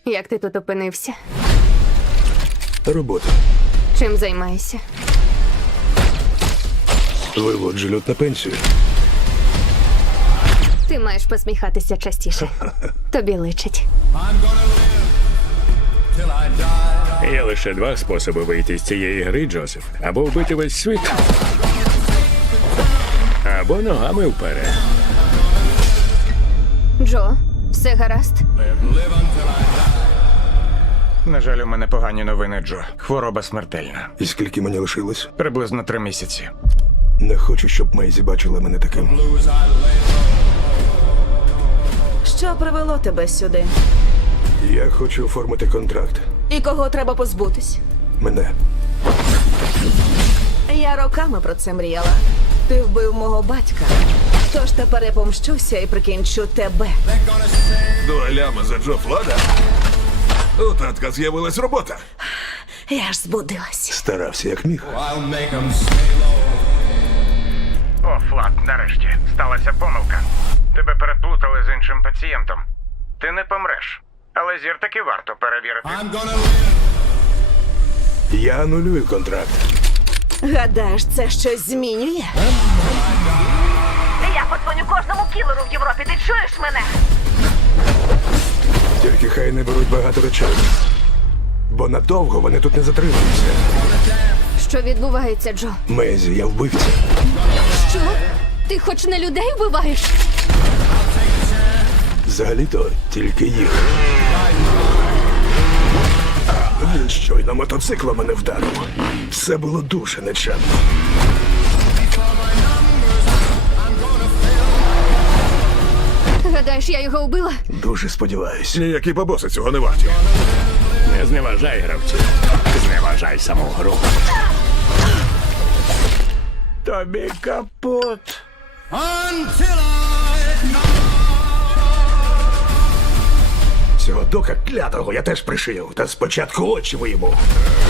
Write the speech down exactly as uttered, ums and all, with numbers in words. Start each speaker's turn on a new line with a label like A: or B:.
A: Як ти тут опинився?
B: Робота.
A: Чим займаєшся?
B: Виводжу люд на пенсію.
A: Ти маєш посміхатися частіше. Тобі личить.
C: Є лише два способи вийти з цієї гри, Джозеф. Або вбити весь світ, або ногами вперед.
A: Джо, все гаразд?
D: На жаль, у мене погані новини, Джо. Хвороба смертельна.
B: І скільки мені лишилось?
D: Приблизно три місяці.
B: Не хочу, щоб Мейзі бачила мене таким.
E: Що привело тебе сюди?
B: Я хочу оформити контракт.
E: І кого треба позбутись?
B: Мене.
E: Я роками про це мріяла. Ти вбив мого батька. Тож тепер я помщуся і прикінчу тебе.
B: Два ляма за Джо Флада? У татка з'явилась робота.
E: Я ж збудилась.
B: Старався як міг.
D: О, Флат, нарешті. Сталася помилка. Тебе переплутали з іншим пацієнтом. Ти не помреш. Але зір таки варто перевірити.
B: Я анулюю контракт.
E: Гадаєш, це щось змінює?
F: Я подзвоню кожному кілеру в Європі, ти чуєш мене?
B: Тільки хай не беруть багато речей. Бо надовго вони тут не затримуються.
A: Що відбувається, Джо?
B: Мейзі, я вбивця.
A: Що? Ти хоч не людей вбиваєш?
B: Взагалі-то тільки їх. Він щойно мотоциклом мене вдарив. Все було дуже нечемно.
A: Гадаєш, я його вбила?
B: Дуже сподіваюсь.
G: Ніякі бабоси цього не варті.
C: Не зневажай гравців. Зневажай саму гру.
D: Тобі капут.
B: Цього дока клятого я теж пришив. Та спочатку очі вийму.